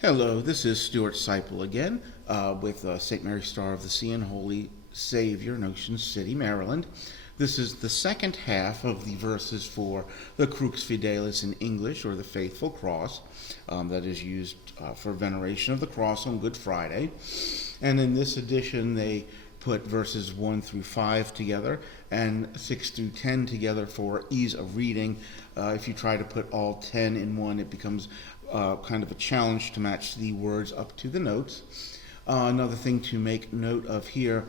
Hello, this is Stuart Seipel again with St. Mary Star of the Sea and Holy Savior in Ocean City, Maryland. This is the second half of the verses for the Crux Fidelis in English, or the Faithful Cross, that is used for veneration of the cross on Good Friday. And in this edition, they put verses 1 through 5 together and 6 through 10 together for ease of reading. If you try to put all 10 in one, it becomes kind of a challenge to match the words up to the notes. Another thing to make note of here,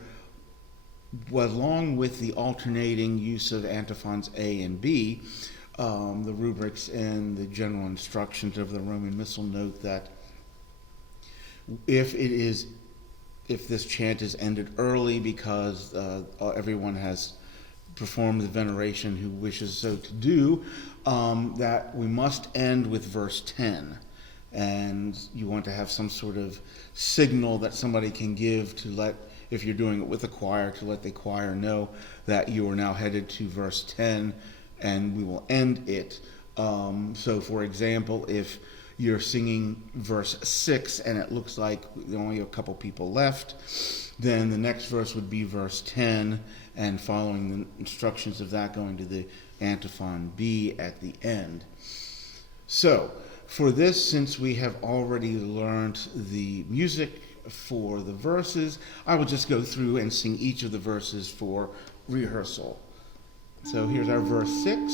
along with the alternating use of antiphons A and B, the rubrics and the general instructions of the Roman Missal note that if this chant is ended early because everyone has performed the veneration who wishes so to do, that we must end with verse 10. And you want to have some sort of signal that somebody can give to let, if you're doing it with the choir, to let the choir know that you are now headed to verse 10 and we will end it. So for example, if you're singing verse 6 and it looks like there are only a couple people left, then the next verse would be verse 10, and following the instructions of that, going to the antiphon B at the end. So for this, since we have already learned the music for the verses, I will just go through and sing each of the verses for rehearsal. So here's our verse 6.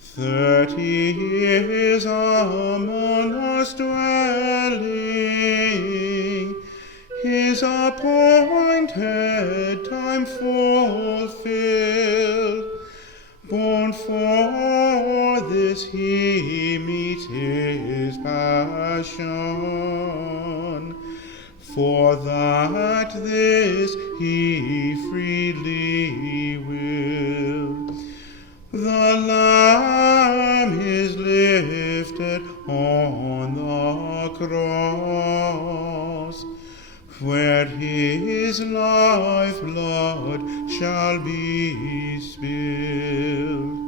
30 years among us dwelling, his appointed time fulfilled. Born for this he meets his passion, for that this he freely willed. The Lamb is lifted on the cross, where his lifeblood shall be spilled.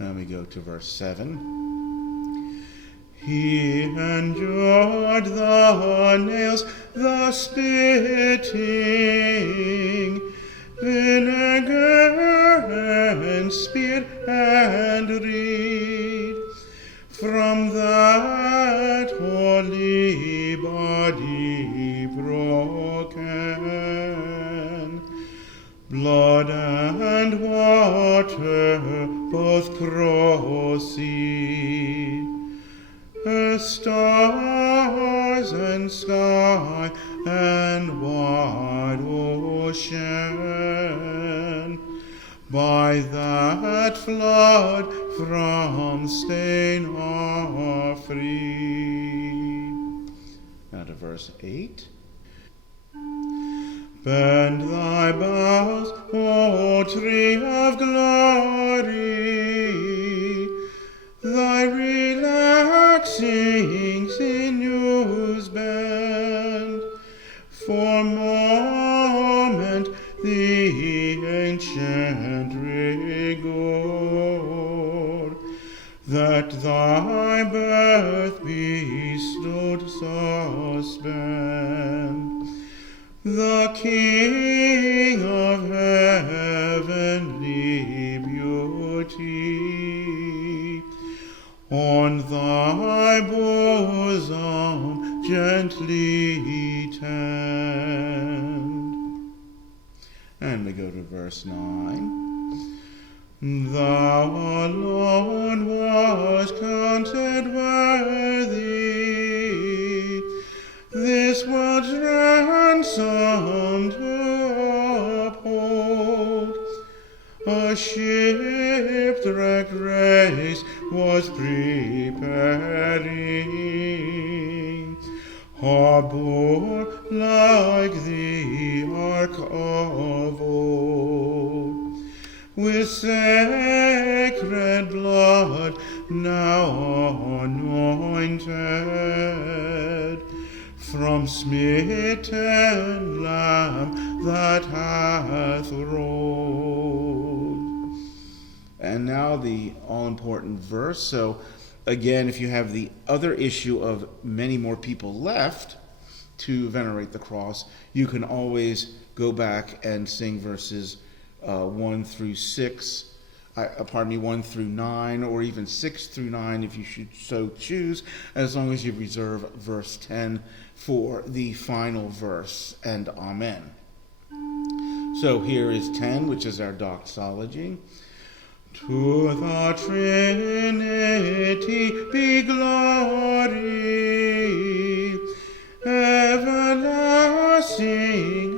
Now we go to verse 7. He endured the nails, the spitting, vinegar and spear and reed. From that holy body broken, blood and water both proceed. Stars and sky and wide ocean, by that flood from stain are freed. Now to verse 8. Bend thy boughs, O tree of glory, thy relaxing sinews bend, for moment the ancient rigor that thy birth bestowed suspend. The King of heavenly beauty on thy bosom gently tend. And we go to verse 9. Thou alone wast counted worthy this world's ransom to uphold. A shipwrecked race was preparing, harbor like the ark of old, with sacred blood now anointed, from smitten Lamb that hath rolled. And now the all-important verse. So again, if you have the other issue of many more people left to venerate the cross, you can always go back and sing verses 1 through 6, 1 through 9, or even 6 through 9 if you should so choose, as long as you reserve verse 10 for the final verse, and Amen. So here is 10, which is our doxology. To the Trinity be glory, everlasting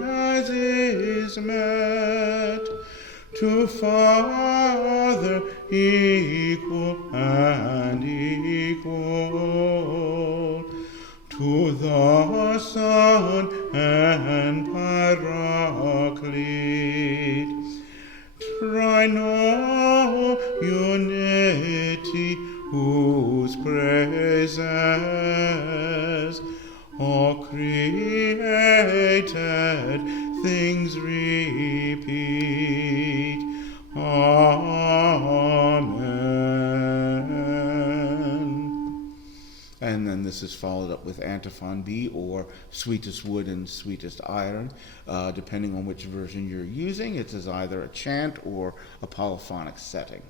as is met, to Father equal and equal, to the Son and Paraclete, Trino unity, whose praises all created things repeat. Amen. And then this is followed up with Antiphon B, or sweetest wood and sweetest iron, depending on which version you're using. It is either a chant or a polyphonic setting.